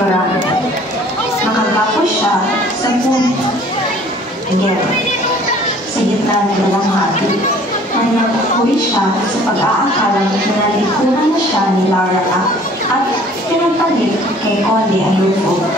Florante. Nakagapos siya sa punto. Again, sa gitna ng dalang hati, nang nagpukoy siya sa pag-aakalang nalikuran na siya ni Laura at pinagpalit kay Conde Adolfo.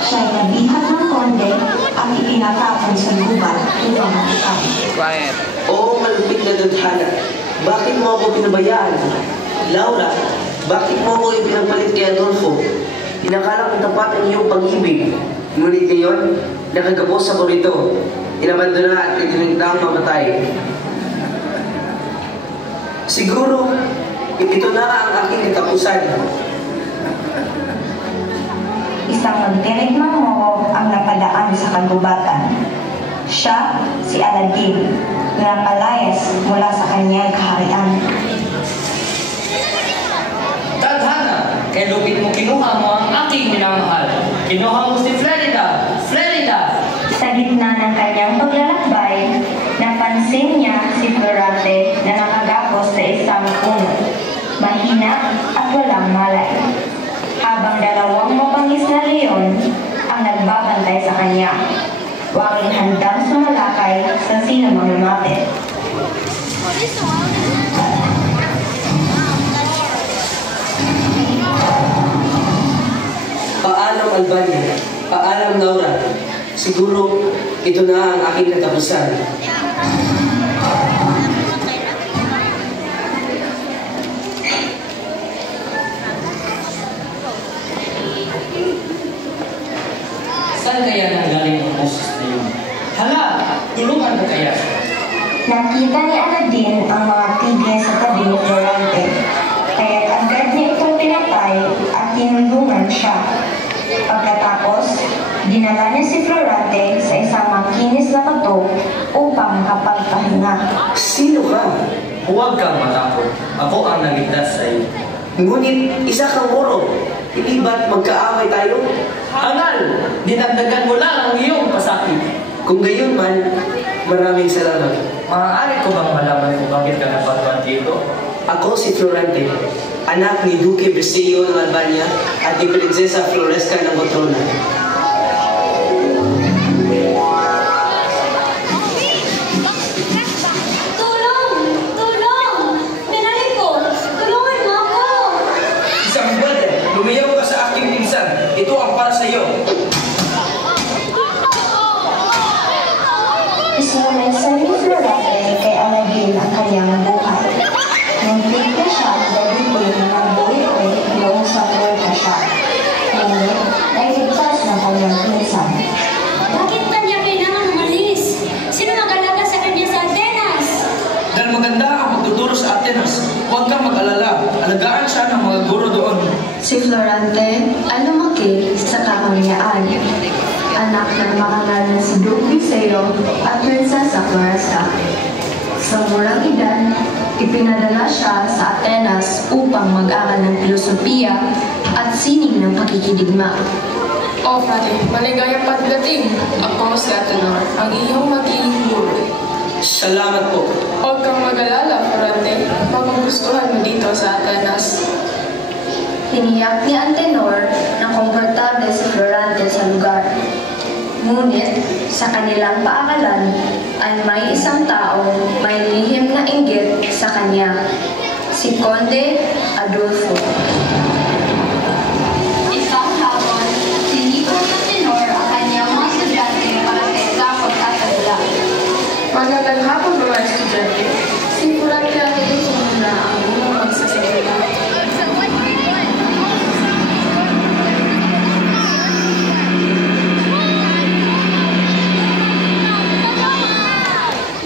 Siya'y nabihat ng Conde at ipinatapon sa gubat upang makita. Quiet. Oo, malupit na tadhana. Bakit mo ako pinabayaan? Laura, bakit mo ako ipinagpalit kay Adolfo? Inakala kong tapat ang iyong pag-ibig. Ngunit ngayon, nakagapos ako rito. Inabandona at itinintang mamatay. Siguro, ito na ang aking katapusan. Isang magdirigmang Moro ang napadaan sa kagubatan. Siya, si Aladdin, na napalayas mula sa kanyang kaharian. Tadhana, kay lupit mo kinuha mo ang aking minamahal. Kinuha mo si Florida! Florida! Sa gitna ng kanyang paglalakbay, napansin niya si Florante na nakagapos sa isang puno, mahina at walang malay. Habang dalawang mabangis na leon ang nagbabantay sa kanya, waring handang sumalakay sa sinumang lumapit. Paalam Albania, paalam Laura. Siguro, ito na ang aking katapusan. Saan kaya nanggaling ang boses na yun? Hala! Tulungan ka kaya? Nakita ni Aladdin ang mga tigre sa tabi ni Florante, kaya't agad niya itong pinatay at tinulungan siya. Pagkatapos, dinala niya si Florante sa isang makinis na bato upang makapagpahinga. Sino ka? Huwag kang matakot. Ako ang naligtas sa iyo. Ngunit isa kang Moro. Hindi ba't magkaaway tayo? Hangal! Dinagdagan mo lang ang iyong pasakit. Kung gayon man, maraming salamat. Maaari ko bang malaman kung bakit ka napagpan dito? Ako si Florante, anak ni Duque Beseo ng Albania at ni Prinsesa Floresca ng Botrona. Tulong! Tulong! Pinalik ko! Tulungan mo ako! Isang buwede, lumayaw ka sa aking pinsan. Ito ang para sa iyo. Isinumesa ni Florante kay Aladdin ang kanyang buhay. Nagpigil siya at dagitin ng buhay noong sa puwerta siya. Ngunit, nailigtas ng kanyang pinsan. Bakit ba niya kailangan umalis? Sino mag-alaga sa kanya sa Atenas? Dahil maganda ang magtuturo sa Atenas. Huwag kang mag-alala. Alagaan siya ng mga guro doon. Si Florante ay lumaki sa kakamiyaan. Anak ng makangal na si Duque Beseo at Prinsesa Floresca. Sa murang edad, ipinadala siya sa Atenas upang mag-aral ng filosofiya at sining ng pakikidigma. O pare, maligayang pagdating. Ako si Atenor, ang iyong magiging guro. Salamat po. Huwag kang mag-alala, Florante. Magugustuhan mo dito sa Atenas. Tiniyak ni Antenor na komportable si Florante sa lugar. Ngunit, sa kanilang paaralan ay may isang tao may lihim na inggit sa kanya, si Conde Adolfo. Isang hapon, sinipon ng tenor ang kanyang mga estudyante para sa isang pagtatagla. Magandang hapon mga estudyante. Si Florante ang ito na ang unang magsasalita.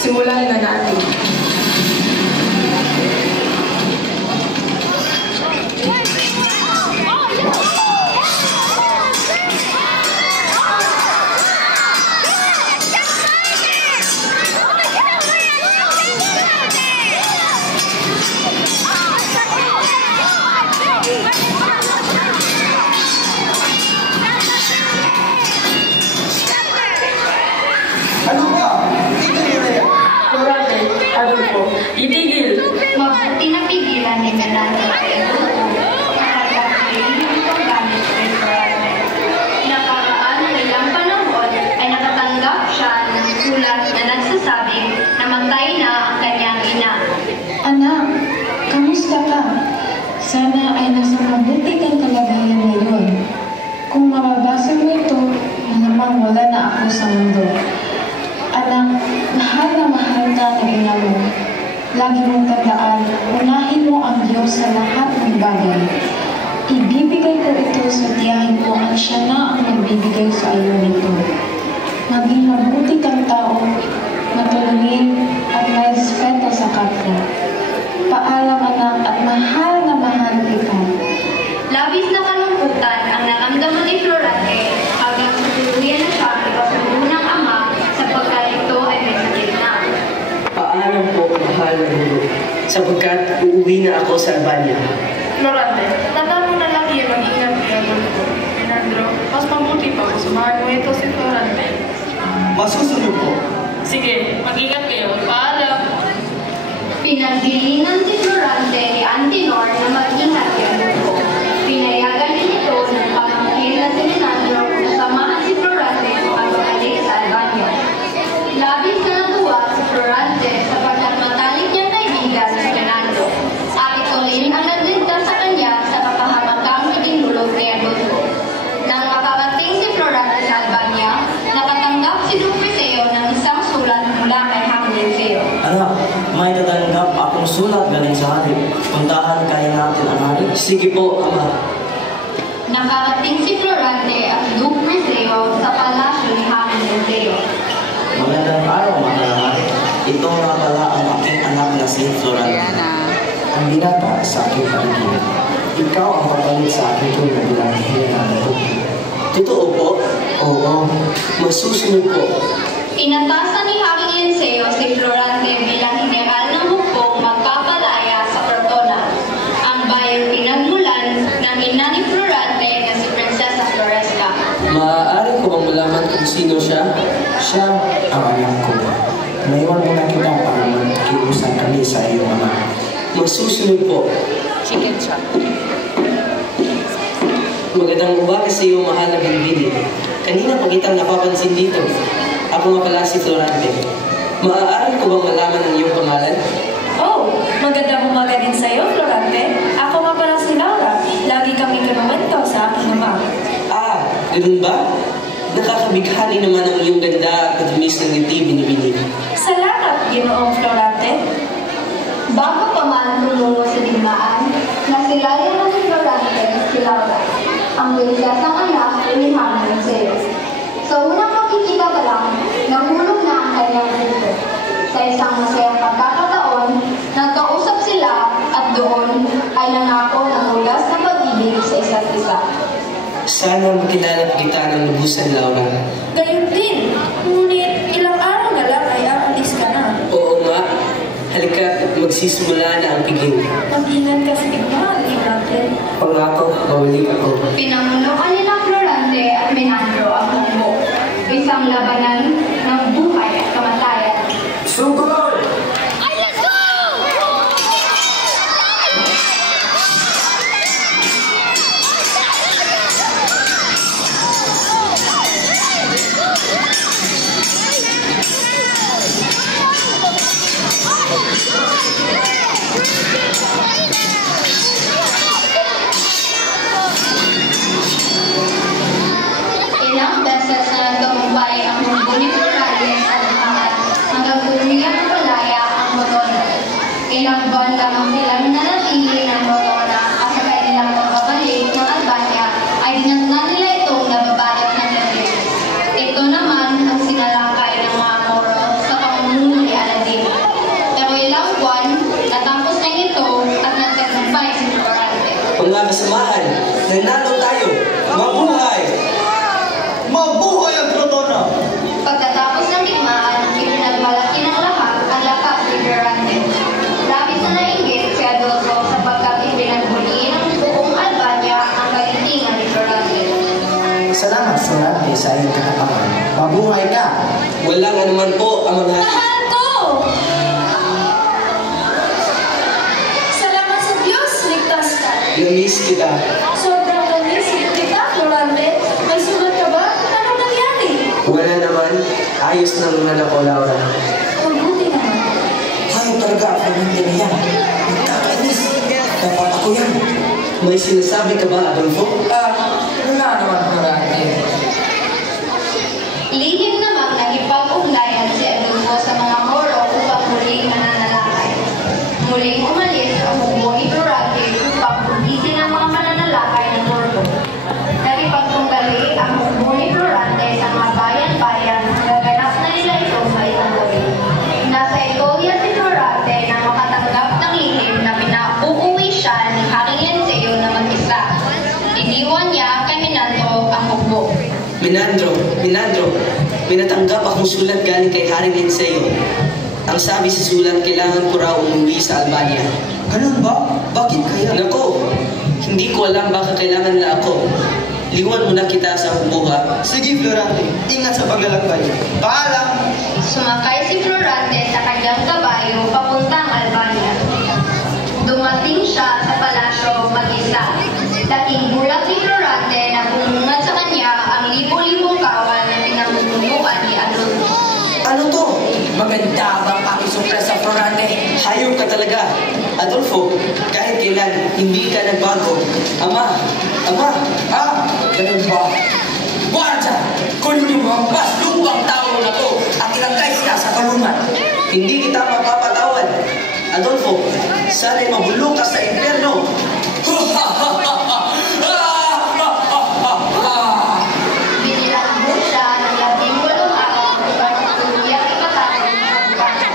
Simulan na natin. ibibigay ko ito sa tiyahin ko at siya na ang nagbibigay sa iyo nito. Maging mabuti kang tao, matulungin at may respeto sa kapwa. Paalam anak at mahal na mahal kita. Labis na kalungkutan ang naramdaman ni Florante hanggang sa tuluyan na siya ipasumbunang ama sapagkat ito ay may sakit na. Paalam po, mahal na guro, sapagkat uuwi na ako sa Albania. Florante, tandaan mo na lagi ang mag-ingat kaya ko. Fernando, mas mabuti pa kung samahan mo ito si Florante. Masusunod po. Sige, mag-ingat kayo. Paalam! Pinagdilinan si Florante ni Antinor na mag-ingat kay Adolfo. Pinayagan din ito ng pamangkin na si Leandro na samahan si Florante at makalik sa Albania. Labis na natuwa si Florante sapagkat matalik niyang kaibigan si Leandro. At ito rin ang nagligtas sa kanya sa kapahamakang itinulog ni Adolfo. Nang makarating si Florante sa Albania, nakatanggap si Ducreseo ng isang sulat mula kay Hamlinseo. Anak, may tatanggap akong sulat galing sa hari. Puntahan kaya natin ang hari. Sige po, ama. Nakarating si Florante at Ducreseo sa palasyo ni Hamlinseo. Magandang araw, mga hari. Ito nga pala ang aking anak na si Florante. Ang binata sa aking paligid. Ikaw ang papalit sa akin kung nabilangihin ang loob. Totoo po? Oo. Masusunod po. Inatasan ni Hamlinseo si Florante bilang general ng hukbong magpapalaya sa Crotona. Ang bayang pinagmulan ng ina ni Florante na si Prinsesa Floresca. Maaari ko bang malaman kung sino siya? Siya ang anak ko. Naiwan mo na kita para magkiusan kami sa iyong ama. Masusunod po. Magandang umaga sa iyo, mahal na Bilbili. Kanina pa kitang napapansin dito. Ako nga pala si Florante. Maaari ko bang malaman ang iyong pangalan? Oh, magandang umaga din sa iyo, Florante. Ako nga pala si Laura. Lagi kami kinuwento sa aking ama. Ah, ganun ba? Nakakabighani naman ang iyong ganda at katamis ng ngiti, Binibini. Salamat, Ginoong Florante. Bago pa man tumungo sa digmaan, nasilaya na ni Florante si Laura, ang prinsesang anak ni Hamlinseo. Sa unang makikita pa lang, nahulog na ang kanyang puso. Sa isang masayang pagkakataon, nagkausap sila at doon ay nangako ng hugas na pag-ibig sa isa't isa. Sana makilala kita ng lubusan, Laura. Gayun din. Ngunit ilang araw na lang ay aalis ka na. Oo nga. Halika, magsisimula na ang piging. Mag-ingat ka sa digmaan, Florante. Pangako, mawalik ako. Pinamunuan ni Florante at Menandro ang hukbo. Isang labanan ng buhay at kamatayan. Sugod! Ilang beses na nagtagumpay ang hukbo ni Florante sa digmaan hanggang tuluyan ng palaya ang Crotona. Ilang buwan lamang silang nanatili ng Crotona at sa kanilang pagbabalik ng Albania ay dinatnan nila itong nababalot ng Latin. Ito naman ang sinalakay ng mga Moro sa pamumuno ni Aladin. Pero ilang buwan, natapos na ito at nagtagumpay si Florante. Mga kasamahan, nanalo tayo! Mabuhay! Mabuhay ang Crotona! Pagkatapos ng digmaan, ipinagmalaki ng lahat ang lakas ni Florante. Labis na nainggit si Adolfo sapagkat ipinagbuli ng buong Albania ang kagitingan ni Florante. Salamat, Florante, sa iyong katapangan. Mabuhay ka! Walang anuman po ang mga... Mahal ko! Salamat sa Diyos, ligtas ka. Namiss kita. Sobrang namis kita, Florante. May sulat ka ba? Anong nangyari? Wala naman. Ayos na naman ako, Laura. Mabuti naman. Ayaw talaga ang pamilya na yan. Nagkakainis. Dapat ako yan. May sinasabi ka ba, Adolfo? Wala naman, Florante. Lihim namang nagipag-ugnayan si Adolfo sa mga Moro upang muling mananalakay. Muling umalis ang hukbo ni Florante upang bugisin ang mga mananalakay ng Moro Sinubuan niya kay Menandro ang hukbo. Menandro, may natanggap akong sulat galing kay Haring Linceo. Ang sabi sa sulat, kailangan ko raw umuwi sa Albania. Ganun ba? Bakit kaya? Nako, hindi ko alam baka kailangan nila ako. Liwan muna kita sa hukbo, ha? Sige, Florante. Ingat sa paglalakbay. Paalam! Sumakay si Florante sa kanyang kabayo papuntang Albania. Dumating siya sa palasyo mag-isa. Dating gulat ni Florante na bumungad sa kanya ang libo-libong kawal na pinamumunuan ni Adolfo. Ano to? Maganda bang pakisurpresa, Florante? Hayop ka talaga. Adolfo, kahit kailan, hindi ka nagbago. Ama! Ganun ba? Guardia! Kunin niyo mga paslupang tao na to at ilagay sila sa kulungan. Hindi kita mapapatawad. Adolfo, sana'y mabulok ka sa impyerno. Binilanggo siya ng 18 araw upang tuluyang ipatawag ang bata.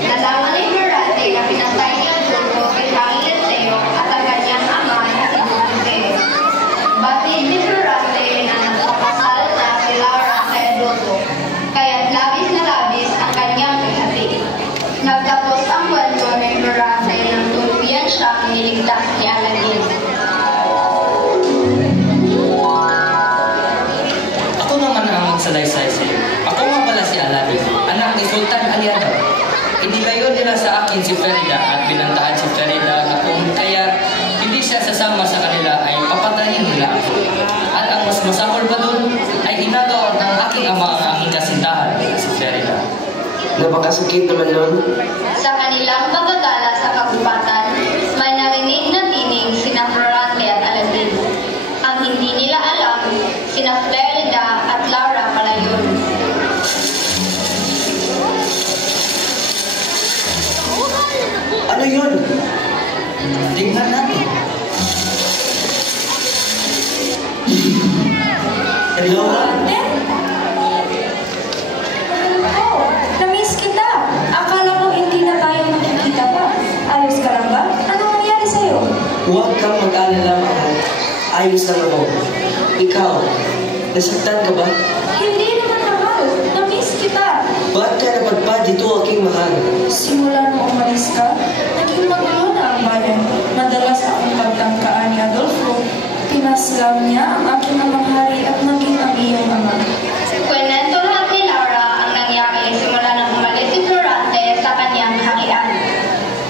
Nalaman ni Florante na pinatay ni Adolfo kay Haring Linceo at ang kanyang ama na si Dulce. Batid ni Florante na nagpapasal na si Laura kay Adolfo, kaya't labis na labis ang kanyang hati. Nagtapos ang kwento ni Florante nang tuluyan siyang niligtas ni Aladdin. Ako naman ang magsalaysay sa iyo. Ako nga pala si Aladdin, anak ni Sultan Aliada. Inilayo nila sa akin si Ferida at binantaan si Ferida na kung kaya hindi siya sasama sa kanila ay papatayin nila ako. At ang mas masakol pa dun ay inagaw ng aking ama ang aking kasintahan, si Ferida. Napakasakit naman nun. Sa kanilang pagkagala sa kagubatan, may narinig na tinig sina Florante at Aladdin. Ang hindi nila alam, sina Florida at Laura pala yun. Ano yun? Tingnan natin. Laura? Oh, na-miss kita. Akala ko hindi na tayo makikita pa. Ayos ka lang ba? Anong nangyari sa'yo? Huwag kang mag-alala, mahal. Ayos lang ako. Ikaw, nasaktan ka ba? Hindi naman mahal. Na-miss kita. Ba't ka napadpad dito, aking mahal? Simula nung umalis ka, naging magulo na ang bayan. Madalas akong pagtangkaan ni Adolfo. Pinaslam niya ang aking amang hari at naging ang iyong ama. Kwento lahat ni Laura ang nangyari simula nang umalis si Florante sa kanyang harian.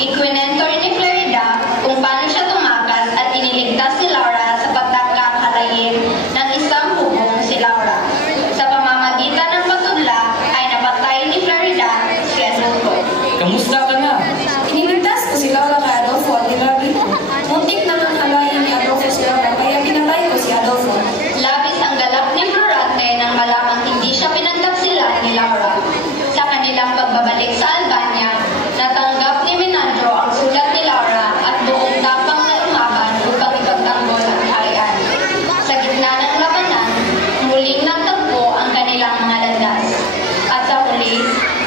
Ikwinento rin ni Florida kung paano siya tumakas at iniligtas si Laura sa pagtangkang halayin ng isang bubong si Laura. Sa pamamagitan ng pagtudla ay napatay ni Florida si Adolfo. Kamusta ka na? Iniligtas ko si Laura kay Adolfo at nilabit. Muntik na ng halayin ni Adolfo si Laura kaya pinatay ko si Adolfo. Labis ang galak ni Florante nang malamang hindi siya pinagtaksilan ni Laura. Sa kanilang pagbabalik sa Albania, natanggap ni Menandro ang sulat ni Laura at buong tapang na umaban upang ipagtanggol ang harian. Sa gitna ng labanan, muling nagtagpo ang kanilang mga landas. At sa huli,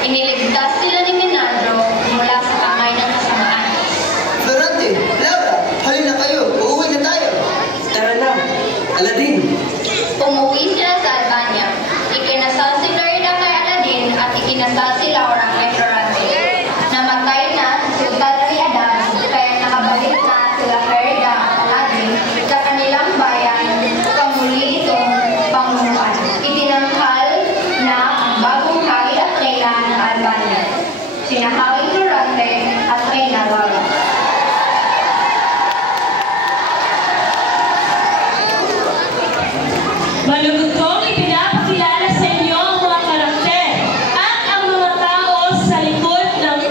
iniligtas sila ni Menandro mula sa kamay ng kasamaan. Florante, Laura, halina kayo. Uuwi na tayo. Tara na, Aladdin. Umuwi sila sa Albania. Ikinasal si Florida kay Aladdin at ikinasal si Laura kay Florante. Namatay na si Sultan Aliada kaya nakabalik na sila Florida at Aladdin sa kanilang bayan kamuli itong pangumuan. Itinanghal na ang bagong hari at reyna ng Albania. Sina Haring Florante at Reyna Laura. Malugutong ipinapakilala sa inyo ang mga karakter at ang mga tao sa likod ng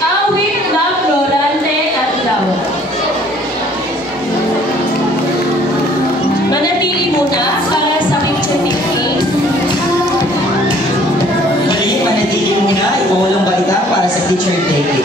awit ng Florante at Laura. Manatili muna para sa picture taking. Muli, manatili muna. Ipawalong balita para sa picture taking.